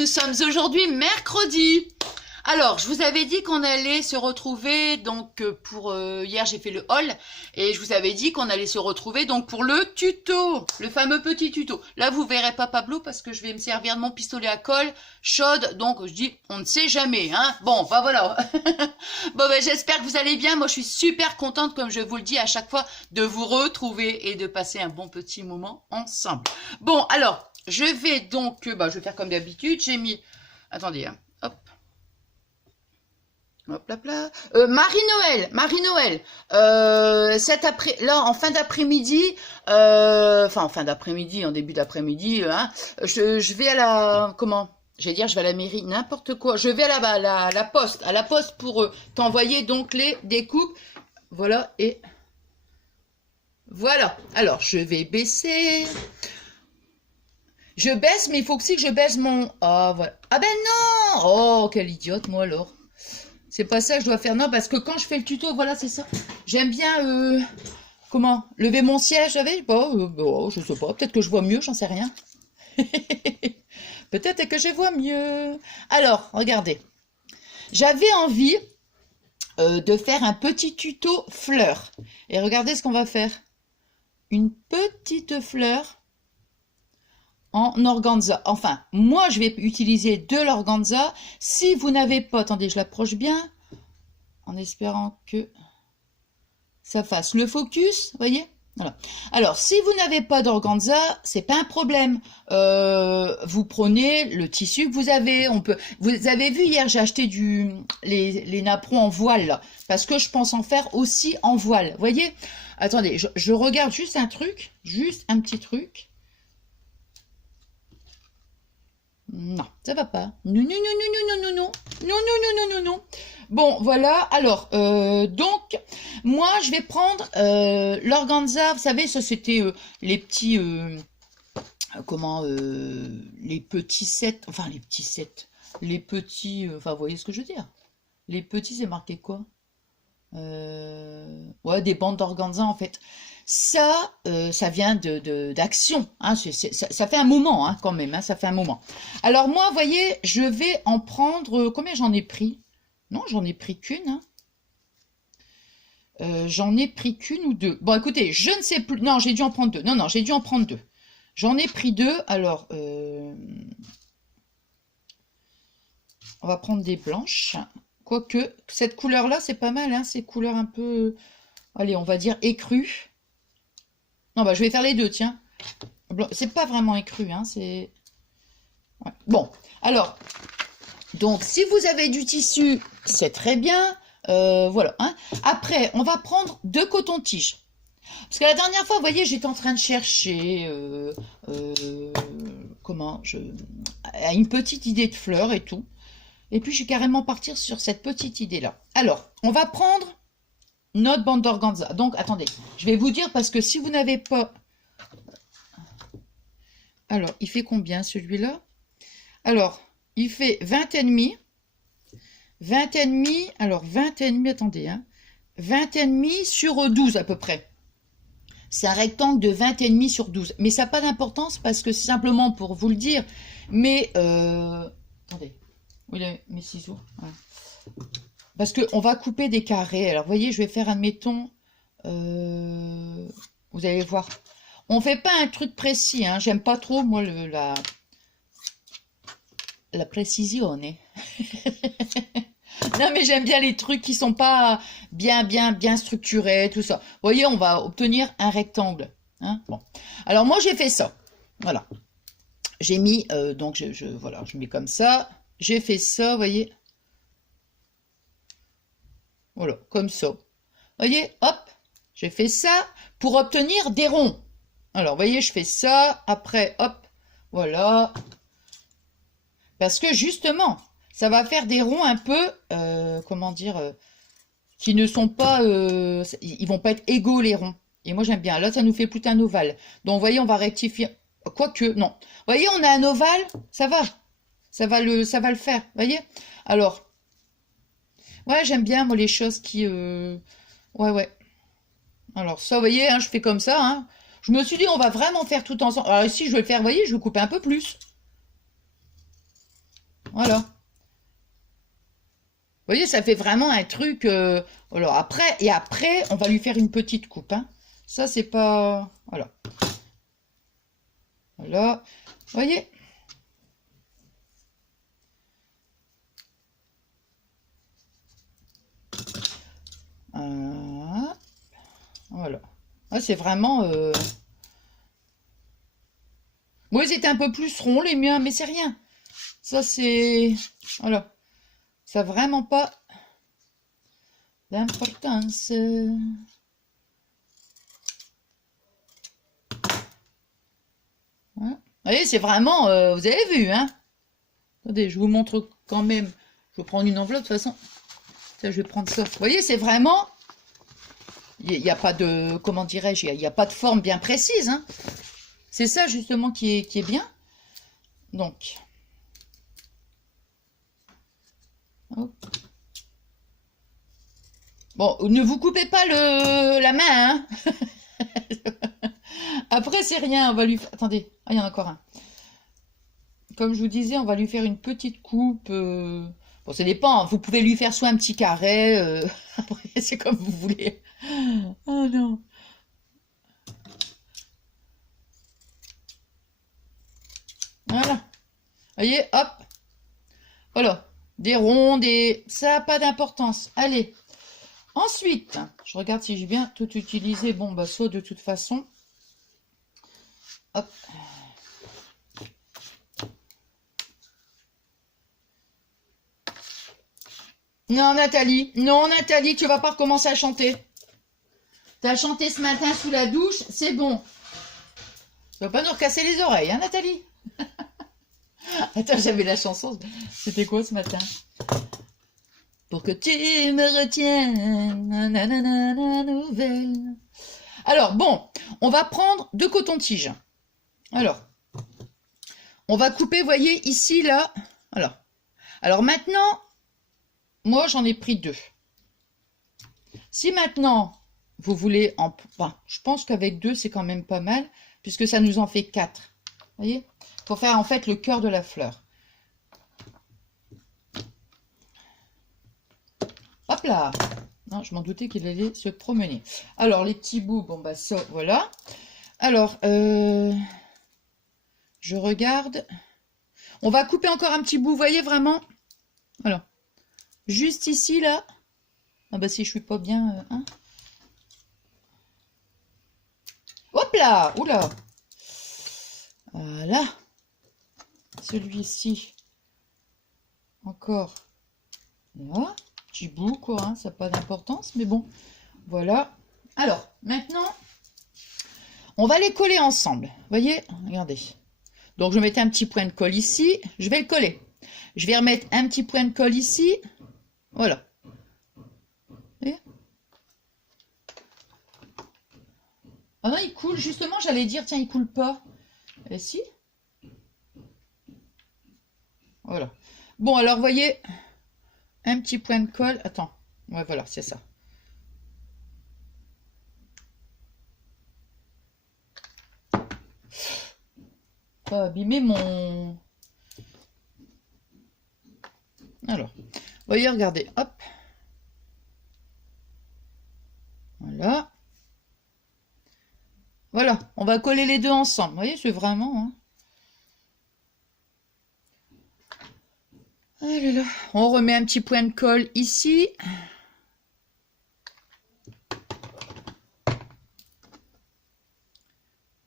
nous sommes aujourd'hui mercredi. Alors, je vous avais dit qu'on allait se retrouver, donc pour hier j'ai fait le haul, et je vous avais dit qu'on allait se retrouver donc pour le tuto, le fameux petit tuto. Là, vous verrez pas Pablo parce que je vais me servir de mon pistolet à colle chaude, donc je dis, on ne sait jamais, hein. Bon, bah voilà. Bon, bah, j'espère que vous allez bien. Moi, je suis super contente, comme je vous le dis à chaque fois, de vous retrouver et de passer un bon petit moment ensemble. Bon, alors, je vais donc, je vais faire comme d'habitude. J'ai mis, attendez, hein, hop. Hop là, là. Marie-Noël, là en fin d'après-midi, en fin d'après-midi, en début d'après-midi, hein, je vais à la, je vais à la mairie, n'importe quoi. Je vais à la poste pour t'envoyer donc les découpes. Voilà, et voilà. Alors, je vais baisser. Je baisse, mais il faut aussi que je baisse mon... Ah, voilà. Ah ben non! Oh, quelle idiote, moi, alors. C'est pas ça que je dois faire. Non, parce que quand je fais le tuto, voilà, c'est ça. J'aime bien, lever mon siège, vous savez? Bon, je sais pas. Peut-être que je vois mieux, j'en sais rien. Peut-être que je vois mieux. Alors, regardez. J'avais envie de faire un petit tuto fleurs. Et regardez ce qu'on va faire. Une petite fleur en organza. Enfin, moi, je vais utiliser de l'organza. Si vous n'avez pas, attendez, je l'approche bien, en espérant que ça fasse le focus, voyez. Voilà. Alors, si vous n'avez pas d'organza, c'est pas un problème. Vous prenez le tissu que vous avez. Vous avez vu hier, j'ai acheté les napperons en voile, là, parce que je pense en faire aussi en voile. Voyez. Attendez, je regarde juste un truc, juste un petit truc. Non, ça va pas. Non, non, non, non, non, non, non, non, non, non, non, non, non. Bon, voilà. Alors, donc, moi, je vais prendre l'organza. Vous savez, ça, c'était les petits, les petits sets. Enfin, les petits sets. Les petits, vous voyez ce que je veux dire. Les petits, c'est marqué quoi? Ouais, des bandes d'organza, en fait. Ça, ça vient d'Action, hein, ça fait un moment, hein, quand même, hein, ça fait un moment. Alors moi, vous voyez, je vais en prendre, combien j'en ai pris? Non, j'en ai pris qu'une, hein. J'en ai pris qu'une ou deux. Bon, écoutez, je ne sais plus, non, j'ai dû en prendre deux. Non, non, j'ai dû en prendre deux. J'en ai pris deux, alors, on va prendre des blanches. Quoique, cette couleur-là, c'est pas mal, hein, ces couleurs un peu, allez, on va dire écrues. Non, je vais faire les deux, tiens. C'est pas vraiment écru, hein, c'est... Ouais. Bon, alors, donc, si vous avez du tissu, c'est très bien. Voilà, hein. Après, on va prendre deux cotons-tiges. Parce que la dernière fois, vous voyez, j'étais en train de chercher... une petite idée de fleurs et tout. Et puis, je vais carrément partir sur cette petite idée-là. Alors, on va prendre... notre bande d'organza. Donc, attendez, je vais vous dire parce que si vous n'avez pas... Alors, il fait combien celui-là? Alors, il fait 20 et demi. 20 et demi, alors 20 et demi, attendez, hein. 20 et demi sur 12 à peu près. C'est un rectangle de 20 et demi sur 12. Mais ça n'a pas d'importance parce que c'est simplement pour vous le dire. Mais, attendez, où il est mes ciseaux? Ouais. Parce qu'on va couper des carrés. Alors, vous voyez, je vais faire, admettons, vous allez voir. On ne fait pas un truc précis, hein. J'aime pas trop, moi, la précision. Non, mais j'aime bien les trucs qui sont pas bien structurés, tout ça. Vous voyez, on va obtenir un rectangle. Hein. Bon. Alors, moi, j'ai fait ça. Voilà. J'ai mis, donc, voilà, je mets comme ça. J'ai fait ça, vous voyez. Voilà, comme ça. Vous voyez, hop, j'ai fait ça pour obtenir des ronds. Alors, vous voyez, je fais ça, après, hop, voilà. Parce que, justement, ça va faire des ronds un peu, qui ne sont pas, ils vont pas être égaux, les ronds. Et moi, j'aime bien. Là, ça nous fait plutôt un ovale. Donc, vous voyez, on va rectifier. Quoique, non. Vous voyez, on a un ovale, ça va. Ça va le faire, vous voyez. Alors... ouais, j'aime bien, moi, les choses qui... ouais. Alors, ça, vous voyez, hein, je fais comme ça. Hein. Je me suis dit, on va vraiment faire tout ensemble. Alors ici, je vais le faire, vous voyez, je vais couper un peu plus. Voilà. Vous voyez, ça fait vraiment un truc... alors après, on va lui faire une petite coupe. Hein. Ça, c'est pas... Voilà. Voilà. Vous voyez? Voilà. Ah, c'est vraiment... Moi, ils étaient un peu plus ronds, les miens, mais c'est rien. Ça, c'est... Voilà. Ça n'a vraiment pas d'importance. Voilà. Vous voyez, c'est vraiment... vous avez vu, hein? Attendez, je vous montre quand même. Je vais prendre une enveloppe, de toute façon. Ça, je vais prendre ça. Vous voyez, c'est vraiment... Il n'y a pas de... Comment dirais-je? Il n'y a pas de forme bien précise, hein? C'est ça, justement, qui est bien. Donc... Hop. Bon, ne vous coupez pas la main, hein. Après, c'est rien, on va lui faire... Attendez, ah, il y en a encore un. Comme je vous disais, on va lui faire une petite coupe. Bon, ça dépend, vous pouvez lui faire soit un petit carré, après, c'est comme vous voulez. Oh non. Voilà. Vous voyez, hop. Voilà. Des ronds, des... Ça n'a pas d'importance. Allez. Ensuite, je regarde si j'ai bien tout utilisé. Bon, bah ça, de toute façon. Hop. Non, Nathalie. Non, Nathalie, tu vas pas recommencer à chanter. T'as chanté ce matin sous la douche, c'est bon. Tu vas pas nous recasser les oreilles, hein, Nathalie? Attends, j'avais la chanson. C'était quoi ce matin? Pour que tu me retiennes, nanana, nouvelle. Alors, bon, on va prendre 2 cotons-tiges. Alors, on va couper, voyez, ici, là. Alors maintenant, moi, j'en ai pris 2. Si maintenant, vous voulez en... Enfin, je pense qu'avec 2, c'est quand même pas mal, puisque ça nous en fait 4. Vous voyez? Pour faire, en fait, le cœur de la fleur. Hop là! Non, je m'en doutais qu'il allait se promener. Alors, les petits bouts, bon, bah ça, voilà. Alors, je regarde. On va couper encore un petit bout, vous voyez, vraiment? Voilà. Juste ici, là. Ah bah si je suis pas bien... hein. Hop là! Oula! Voilà. Celui-ci. Encore. Là. Petit bout, quoi. Hein, ça n'a pas d'importance, mais bon. Voilà. Alors, maintenant, on va les coller ensemble. Vous voyez? Regardez. Donc, je vais mettre un petit point de colle ici. Je vais le coller. Je vais remettre un petit point de colle ici. Voilà. Vous voyez? Ah non, il coule. Justement, j'allais dire, tiens, il coule pas. Et si? Voilà. Bon, alors, vous voyez, un petit point de colle. Attends. Ouais, voilà, c'est ça. Pas abîmer mon... Alors, vous voyez, regardez, hop. Voilà. Voilà, on va coller les deux ensemble. Vous voyez, c'est vraiment... Hein. Ah là là. On remet un petit point de colle ici.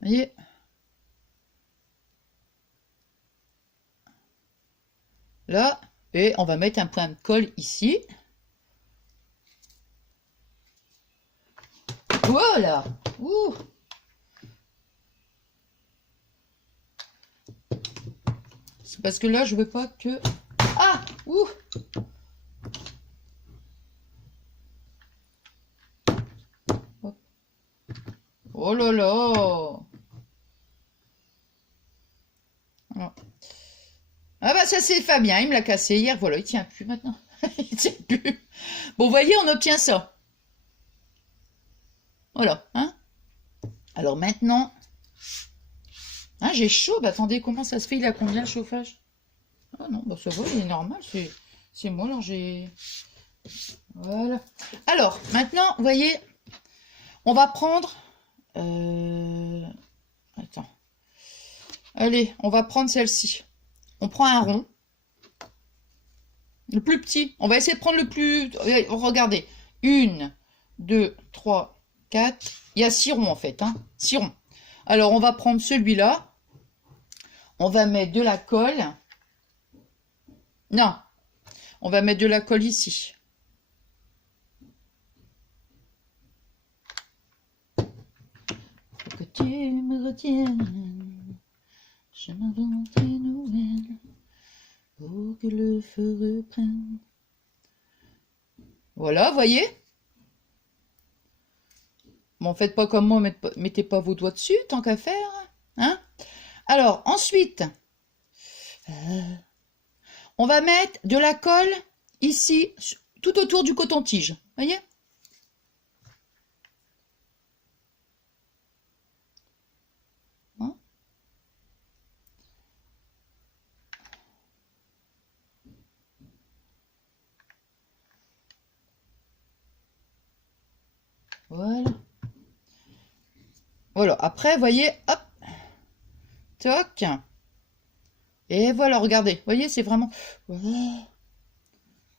Vous voyez? Là, et on va mettre un point de colle ici. Voilà. Ouh. C'est parce que là, je veux pas que... Ah! Ouh! Oh là là! Ah bah ça c'est Fabien, il me l'a cassé hier, voilà, il tient plus maintenant. Il tient plus. Bon, vous voyez, on obtient ça. Voilà, hein? Alors maintenant... Hein, j'ai chaud, bah attendez, comment ça se fait? Il a combien le chauffage? Ah non, bah ça va, il est normal, c'est moi, alors j'ai... Voilà. Alors, maintenant, vous voyez, on va prendre... Attends. Allez, on va prendre celle-ci. On prend un rond. Le plus petit. On va essayer de prendre le plus... Regardez. 1, 2, 3, 4. Il y a 6 ronds en fait. Hein. 6 ronds. Alors, on va prendre celui-là. On va mettre de la colle. Non. On va mettre de la colle ici. Faut que tu me retiennes. Je m'invente une nouvelle. Pour que le feu reprenne. Voilà, voyez? Bon, faites pas comme moi, mettez pas vos doigts dessus, tant qu'à faire. Hein? Alors, ensuite, on va mettre de la colle ici, tout autour du coton-tige. Voyez? Hein? Voilà. Voilà. Après, voyez, hop, toc. Et voilà, regardez. Voyez, c'est vraiment...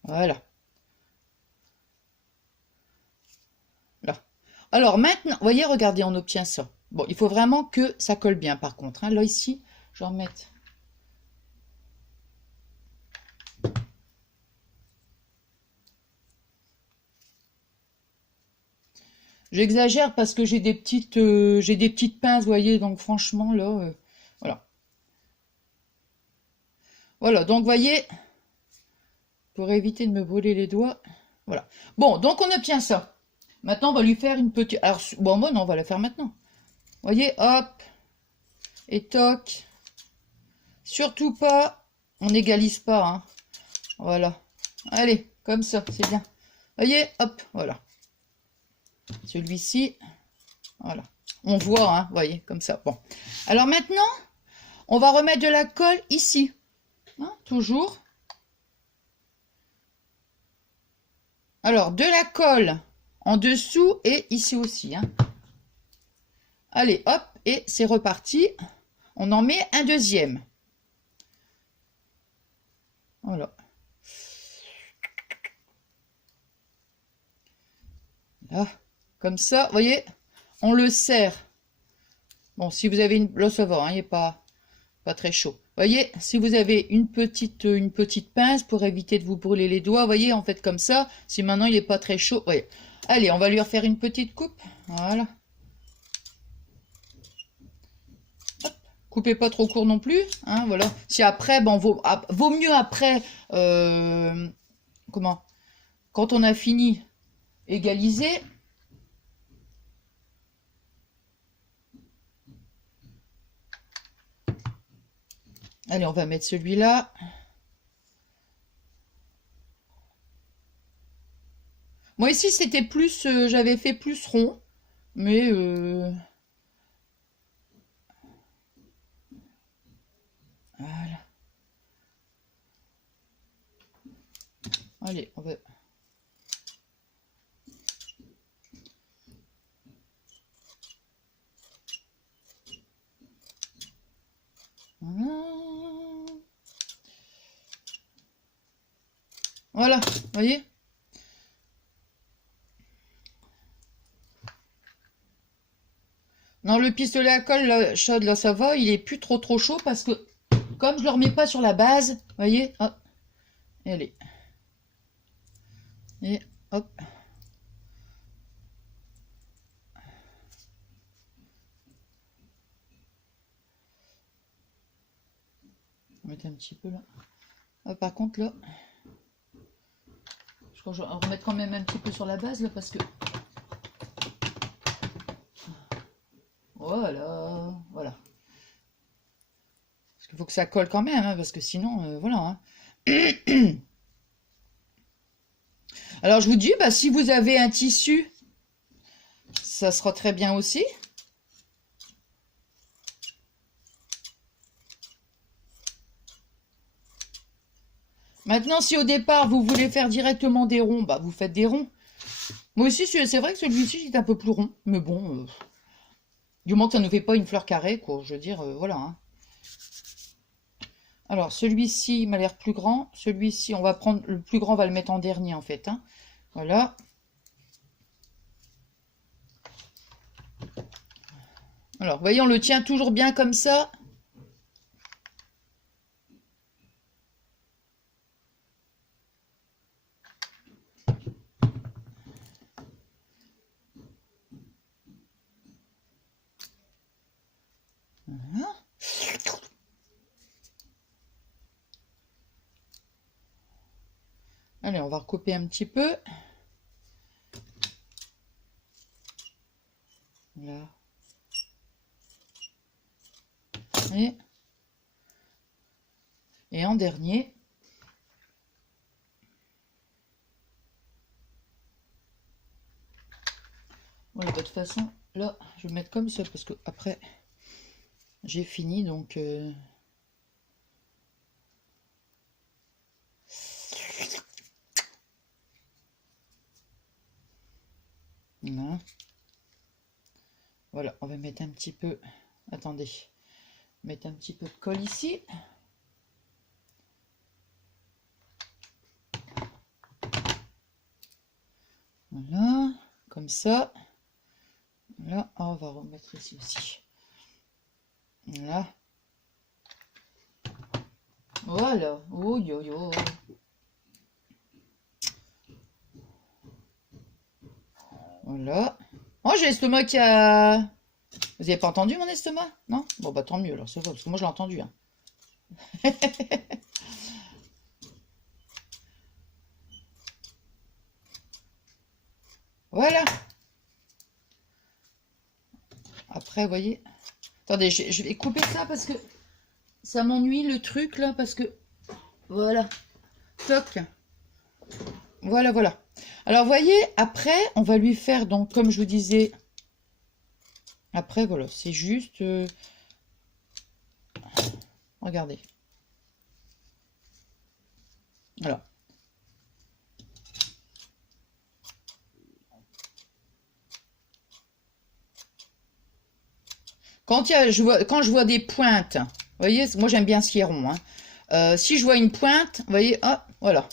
Voilà. Là. Alors maintenant, voyez, regardez, on obtient ça. Bon, il faut vraiment que ça colle bien, par contre. Hein. Là, ici, je vais remettre... J'exagère parce que j'ai des petites pinces, vous voyez, donc franchement, là, voilà. Voilà, donc, vous voyez, pour éviter de me brûler les doigts, voilà. Bon, donc, on obtient ça. Maintenant, on va lui faire une petite... Alors, bon, non, on va la faire maintenant. Vous voyez, hop, et toc. Surtout pas, on n'égalise pas, hein. Voilà. Allez, comme ça, c'est bien. Vous voyez, hop, voilà. Celui-ci, voilà. On voit, hein, vous voyez, comme ça. Bon. Alors maintenant, on va remettre de la colle ici. Hein, toujours. Alors, de la colle en dessous et ici aussi. Hein. Allez, hop, et c'est reparti. On en met un deuxième. Voilà. Là, comme ça, vous voyez, on le serre. Bon, si vous avez une... Là, ça va, hein, il n'est pas très chaud. Vous voyez, si vous avez une petite pince pour éviter de vous brûler les doigts, vous voyez, en fait comme ça, si maintenant il n'est pas très chaud, voyez. Allez, on va lui refaire une petite coupe. Voilà. Hop. Coupez pas trop court non plus. Hein, voilà. Si après, bon, vaut mieux après, comment, quand on a fini, égaliser. Allez, on va mettre celui-là. Moi ici, c'était plus, j'avais fait plus rond, mais voilà. Allez, on va... Voilà, vous voyez? Non, le pistolet à colle là, chaude, là, ça va, il est plus trop chaud parce que comme je le remets pas sur la base, vous voyez? Hop, et allez. Et hop. On va mettre un petit peu là. Ah, par contre là, je crois que je vais en remettre quand même un petit peu sur la base là parce que... Voilà, voilà. Parce qu'il faut que ça colle quand même, hein, parce que sinon, voilà. Hein. Alors je vous dis, bah, si vous avez un tissu, ça sera très bien aussi. Maintenant, si au départ, vous voulez faire directement des ronds, bah vous faites des ronds. Moi aussi, c'est vrai que celui-ci, est un peu plus rond. Mais bon, du moment que ça ne nous fait pas une fleur carrée, quoi. Je veux dire, voilà. Hein. Alors, celui-ci m'a l'air plus grand. Celui-ci, on va prendre le plus grand, on va le mettre en dernier, en fait. Hein. Voilà. Alors, voyez, on le tient toujours bien comme ça. Voilà. Allez, on va recouper un petit peu. Là. Et en dernier. Voilà, de toute façon, là, je vais mettre comme ça parce que après, j'ai fini, donc... Voilà. Voilà, on va mettre un petit peu... Attendez. Mettre un petit peu de colle ici. Voilà, comme ça. Là, on va remettre ici aussi. Voilà. Voilà. Oh yo yo. Voilà. Oh, j'ai l'estomac qui a... Vous avez pas entendu mon estomac? Non? Bon, bah tant mieux, alors ça va, parce que moi je l'ai entendu. Hein. Voilà. Après, vous voyez... Attendez, je vais couper ça parce que ça m'ennuie le truc là, parce que... Voilà. Toc. Voilà, voilà. Alors, vous voyez, après, on va lui faire, donc, comme je vous disais... Après, voilà, c'est juste... Regardez. Voilà. Quand je vois des pointes, vous voyez, moi j'aime bien ce qui est rond. Hein. Si je vois une pointe, vous voyez, ah, voilà.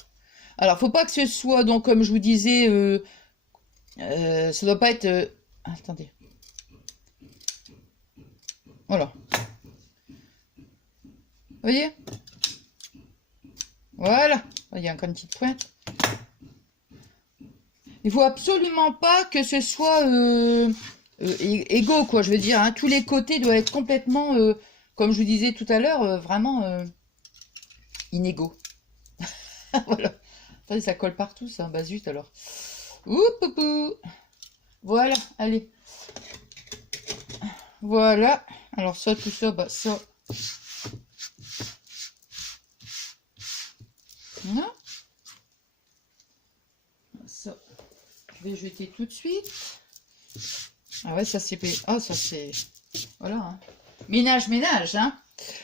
Alors, faut pas que ce soit, donc, comme je vous disais, ça doit pas être... attendez. Voilà. Vous voyez? Voilà. Il y a encore une petite pointe. Il faut absolument pas que ce soit égaux, quoi. Je veux dire, hein. Tous les côtés doivent être complètement, comme je vous disais tout à l'heure, vraiment inégaux. Voilà. Attendez, ça colle partout, ça. Bah zut, alors. Oup, oup, oup. Voilà, allez. Voilà. Alors ça, tout ça, bah ça... Voilà. Ça, je vais jeter tout de suite. Ah ouais, ça c'est... Ah, ça c'est... Voilà. Hein. Ménage, ménage, hein.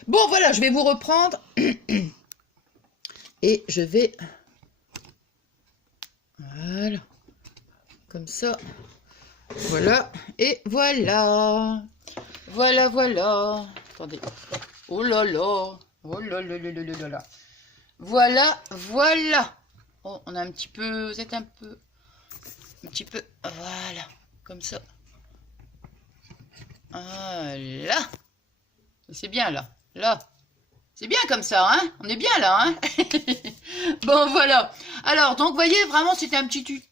Bon, voilà, je vais vous reprendre. Et je vais... Voilà. Comme ça. Voilà. Et voilà. Voilà, voilà. Attendez. Oh là là. Oh là là là là là là. Voilà, voilà. Oh, on a un petit peu... Vous êtes un peu... Un petit peu... Voilà. Comme ça. Voilà. C'est bien, là. Là. C'est bien comme ça, hein? On est bien, là, hein? Bon, voilà. Alors, donc, vous voyez, vraiment, c'était un petit tuto.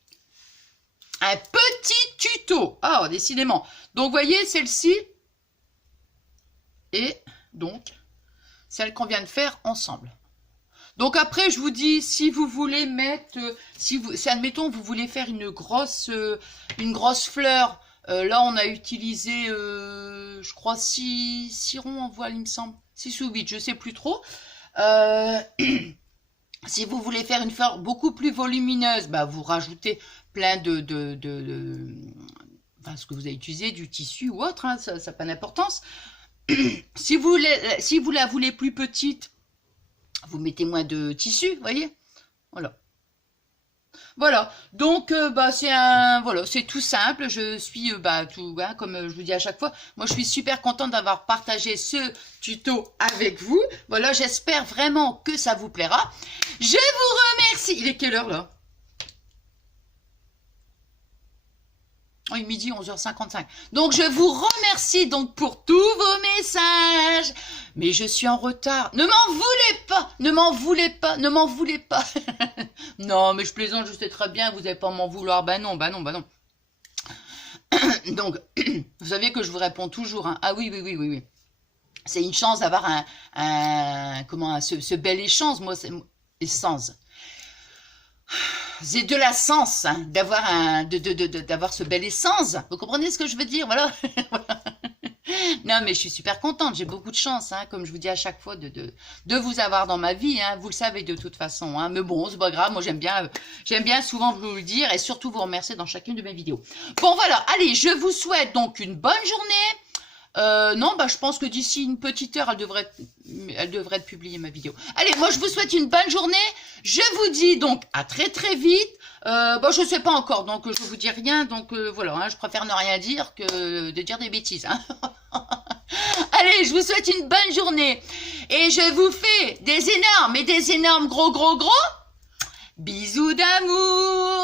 Ah, décidément. Donc, vous voyez, celle-ci. Et, donc, celle qu'on vient de faire ensemble. Donc, après, je vous dis, si vous voulez mettre... si admettons, vous voulez faire une grosse fleur... là, on a utilisé, je crois, 6 ronds en voile, il me semble. 6 ou 8, je sais plus trop. Si vous voulez faire une fleur beaucoup plus volumineuse, bah, vous rajoutez plein enfin, ce que vous avez utilisé, du tissu ou autre, hein, ça n'a pas d'importance. Si vous la voulez plus petite, Vous mettez moins de tissu, vous voyez? Voilà. Voilà, donc voilà, c'est tout simple. Je suis tout comme je vous dis à chaque fois. Moi, je suis super contente d'avoir partagé ce tuto avec vous. Voilà, j'espère vraiment que ça vous plaira. Je vous remercie. Il est quelle heure là? Oui, midi 11h55. Donc je vous remercie donc pour tous vos messages. Mais je suis en retard. Ne m'en voulez pas. Ne m'en voulez pas. Ne m'en voulez pas. Non, mais je plaisante, je sais très bien, vous n'allez pas m'en vouloir. Bah non, bah non, bah non. Donc, vous savez que je vous réponds toujours. Hein. Ah oui, oui, oui, oui, oui. C'est une chance d'avoir ce bel échange. Moi, c'est essence. C'est de la sens hein, d'avoir ce bel essence. Vous comprenez ce que je veux dire? Voilà. Non, mais je suis super contente. J'ai beaucoup de chance, hein, comme je vous dis à chaque fois, de vous avoir dans ma vie. Hein, vous le savez de toute façon. Hein, mais bon, c'est pas grave. Moi, j'aime bien souvent vous le dire et surtout vous remercier dans chacune de mes vidéos. Bon, voilà. Allez, je vous souhaite donc une bonne journée. Non, je pense que d'ici une petite heure, elle devrait être publiée, ma vidéo. Allez, moi, je vous souhaite une bonne journée. Je vous dis donc à très très vite. Je sais pas encore, donc je vous dis rien. Donc voilà, hein, je préfère ne rien dire que de dire des bêtises. Hein. Allez, je vous souhaite une bonne journée. Et je vous fais des énormes gros bisous d'amour.